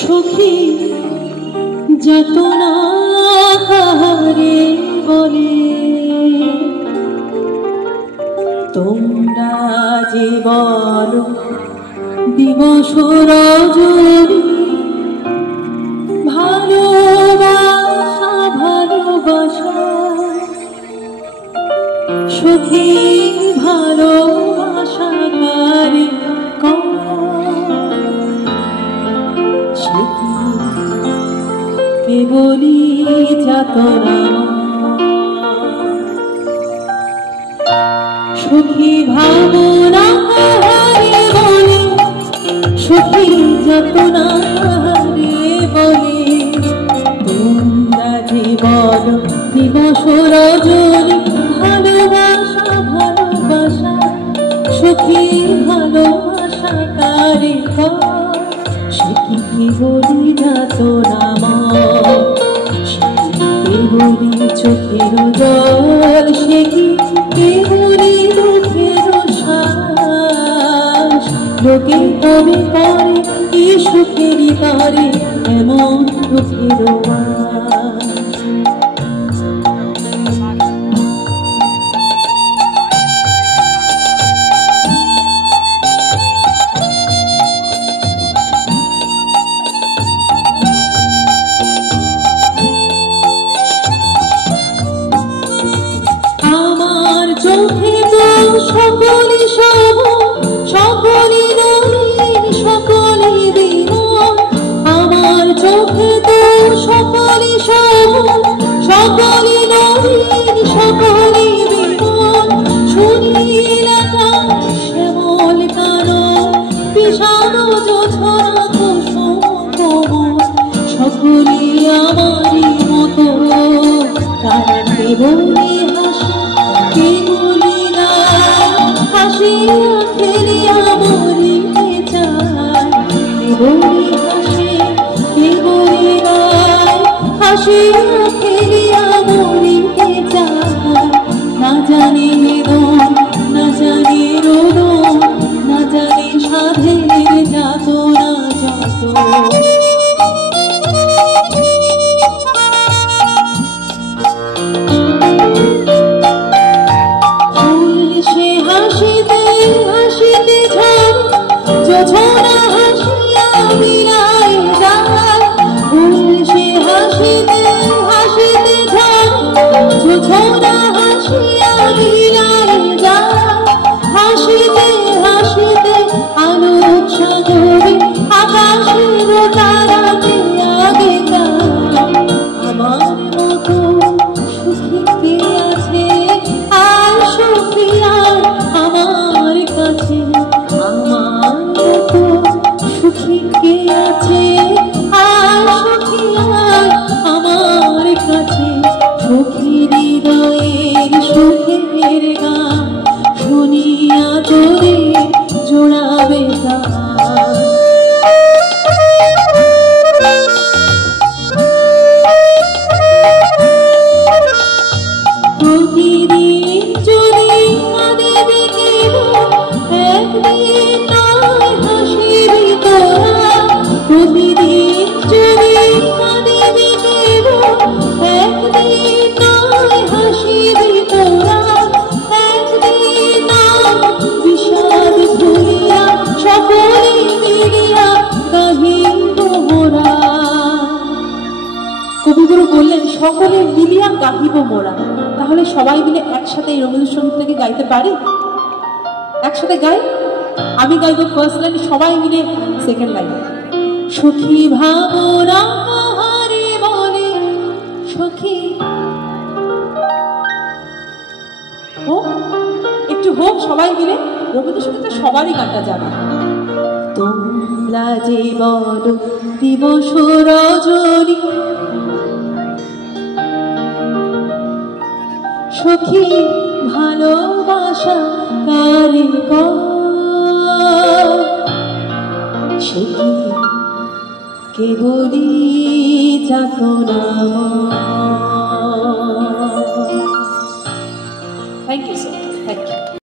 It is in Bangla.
সখী যাতনা কাহারে বলে তোমরা যে বলো দিবস রজনী ভালোবাসা ভালোবাসা সখী ভালোবাসা কারে সে কি কেবলি যাতনা সখী ভাবনা কাহারে বলে সখী যাতনা কাহারে বলে তোমরা যে বলো দিবস রজনী ভালোবাসা ভালোবাসা সখী ভালোবাসা কারে সে কি কেবলি যাতনা সে কি কেবলি চোখের জল সে কি কেবলি দুঃখের শ্বাস লোকে তবে করে কি সুখেরই করে এমন দুঃখের চোখে তো সকলে সব সকলে নবীন সকলে বিমল আমার চোখে তো সকলে সব সকলে নবীন সকলে বিমল শুনিলাম শ্যামল কানন বিষাদ জোছনা কুসুম কোমল সকলে আমারই মতো তারা কেবলই কেবলি গায় হাসিয়া খেলিয়া মরিতে চায় কেবলি হাসে কেবলি গায় হাসিয়া খেলিয়া মরিতে চায় না জানে বেদন না জানে রোদন না জানে সাধের যাতনা যত জোছনা হাসিয়া বিরায় যায় ফুল সে হাসিতে হাসিতে যায় জোছনা হাসিয়া বিরায় যায় হাসিতে হাসিতে আলোর সাগরে আকাশের তারাতে আগে যায় আমার মতো সুখী কে আছে আর সুখী আর আমার কাছে আমার সুখী কে আছে আর সুখী আর আমার কাছে সুখী হৃদয়ের সুখের গান শুনিয়া তোরে জোড়াবে গান প্রতিদিন যদি কাঁদিবি কেবল একদিন নয় হাসিবি তোরা প্রতিদিন যদি কাঁদিবি কেবল একদিন নয় হাসিবি তোরা একদিন নয় বিষাদ ভুলিয়া সকলে মিলিয়া গাহিব মোরা কবিগুরু বললেন সকলে মিলিয়া গাহিব মোরা তাহলে সবাই মিলে একসাথে এই রবীন্দ্রসঙ্গীতটাকে গাইতে পারি একসাথে গাই আমি গাইব ফার্স্ট লাইন সবাই মিলে সেকেন্ড লাইন সখী ভাবনা কাহারে বলে সখী ও একটু হোক সবাই মিলে রবীন্দ্রসঙ্গীতটা সবারই গানটা জানা তোমরা যে বলো দিবস রজনী সখী ভালোবাসা কারে সে কি কেবলি যাতনা থ্যাংক ইউ স্যার